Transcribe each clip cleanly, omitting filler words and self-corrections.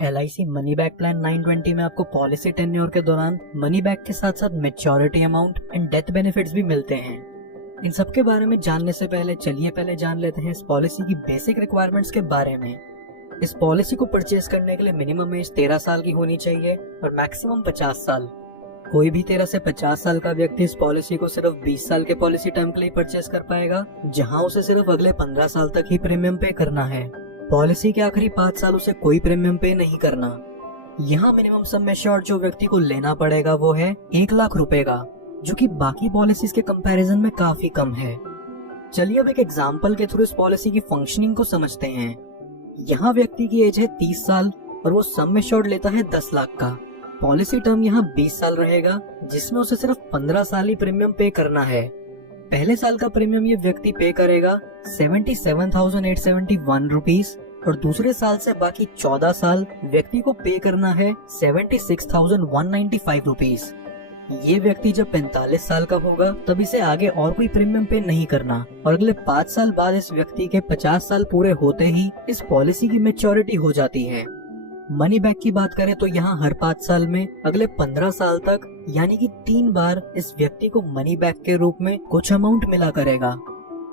LIC money back plan 920 में आपको policy tenure के दौरान मनी बैक के साथ साथ maturity amount and death benefits भी मिलते हैं। इन सब के बारे में जानने से पहले चलिए पहले जान लेते हैं इस पॉलिसी की बेसिक रिक्वायरमेंट्स के बारे में। इस पॉलिसी को परचेज करने के लिए मिनिमम एज 13 साल की होनी चाहिए और मैक्सिमम 50 साल। कोई भी 13 से 50 साल का व्यक्ति इस पॉलिसी को सिर्फ 20 साल के पॉलिसी टर्म के लिए परचेज कर पाएगा, जहां उसे सिर्फ अगले 15 साल तक ही प्रीमियम पे करना है। पॉलिसी के आखिरी 5 साल उसे कोई प्रीमियम पे नहीं करना। यहाँ मिनिमम सम एश्योर्ड जो व्यक्ति को लेना पड़ेगा वो है 1 लाख रुपए का, जो कि बाकी पॉलिसीज के कंपैरिजन में काफी कम है। चलिए अब एक एग्जांपल के थ्रू इस पॉलिसी की फंक्शनिंग को समझते हैं। यहाँ व्यक्ति की एज है 30 साल और वो सम एश्योर्ड लेता है 10 लाख का। पॉलिसी टर्म यहाँ 20 साल रहेगा, जिसमें उसे सिर्फ 15 साल ही प्रीमियम पे करना है। पहले साल का प्रीमियम ये व्यक्ति पे करेगा 77,871 रुपीज और दूसरे साल से बाकी 14 साल व्यक्ति को पे करना है 76,195 रुपीज। ये व्यक्ति जब 45 साल का होगा तब इसे आगे और कोई प्रीमियम पे नहीं करना और अगले 5 साल बाद इस व्यक्ति के 50 साल पूरे होते ही इस पॉलिसी की मैच्योरिटी हो जाती है। मनी बैक की बात करें तो यहाँ हर 5 साल में अगले 15 साल तक यानी कि 3 बार इस व्यक्ति को मनी बैक के रूप में कुछ अमाउंट मिला करेगा।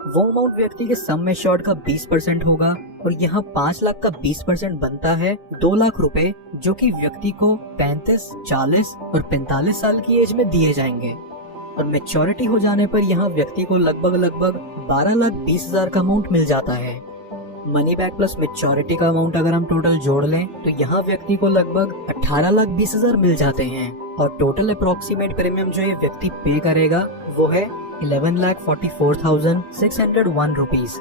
वो अमाउंट व्यक्ति के सम एश्योर्ड का 20% होगा और यहाँ 5 लाख का 20% बनता है 2 लाख रुपए, जो कि व्यक्ति को 35, 40 और 45 साल की एज में दिए जाएंगे। और मैच्योरिटी हो जाने पर यहाँ व्यक्ति को लगभग 12,20,000 का अमाउंट मिल जाता है। मनी बैक प्लस मैच्योरिटी का अमाउंट अगर हम टोटल जोड़ लें तो यहाँ व्यक्ति को लगभग 18,20,000 मिल जाते हैं और टोटल अप्रोक्सीमेट प्रीमियम जो ये व्यक्ति पे करेगा वो है 11,44,601 रुपीज।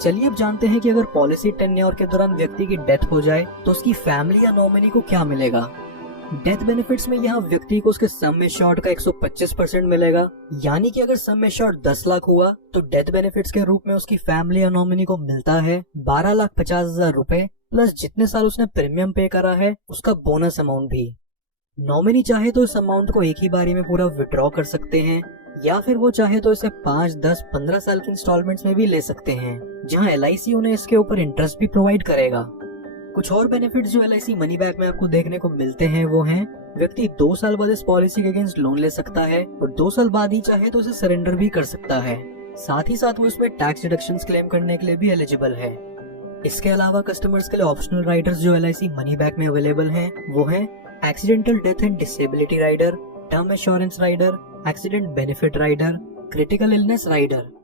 चलिए अब जानते हैं कि अगर पॉलिसी टेन्योर के दौरान व्यक्ति की डेथ हो जाए तो उसकी फैमिली या नॉमिनी को क्या मिलेगा। डेथ बेनिफिट्स में यहाँ व्यक्ति को उसके सम एश्योर्ड का 125% मिलेगा, यानी कि अगर सम एश्योर्ड 10 लाख हुआ तो डेथ बेनिफिट्स के रूप में उसकी फैमिली या नॉमिनी को मिलता है 12,50,000 रुपए प्लस जितने साल उसने प्रीमियम पे करा है उसका बोनस अमाउंट भी। नॉमिनी चाहे तो इस अमाउंट को एक ही बारी में पूरा विड्रॉ कर सकते हैं या फिर वो चाहे तो इसे 5, 10, 15 साल की इंस्टॉलमेंट्स में भी ले सकते हैं, जहाँ LIC उन्हें इसके ऊपर इंटरेस्ट भी प्रोवाइड करेगा। कुछ और बेनिफिट्स जो LIC मनी बैक में आपको देखने को मिलते हैं वो हैं, व्यक्ति 2 साल बाद इस पॉलिसी के अगेंस्ट लोन ले सकता है और 2 साल बाद ही चाहे तो इसे सरेंडर भी कर सकता है। साथ ही साथ वो इसमें टैक्स डिडक्शंस क्लेम करने के लिए भी एलिजिबल है। इसके अलावा कस्टमर्स के लिए ऑप्शनल राइडर्स जो LIC मनी बैक में अवेलेबल हैं वो हैं accidental death and disability rider, term assurance rider, accident benefit rider, critical illness rider.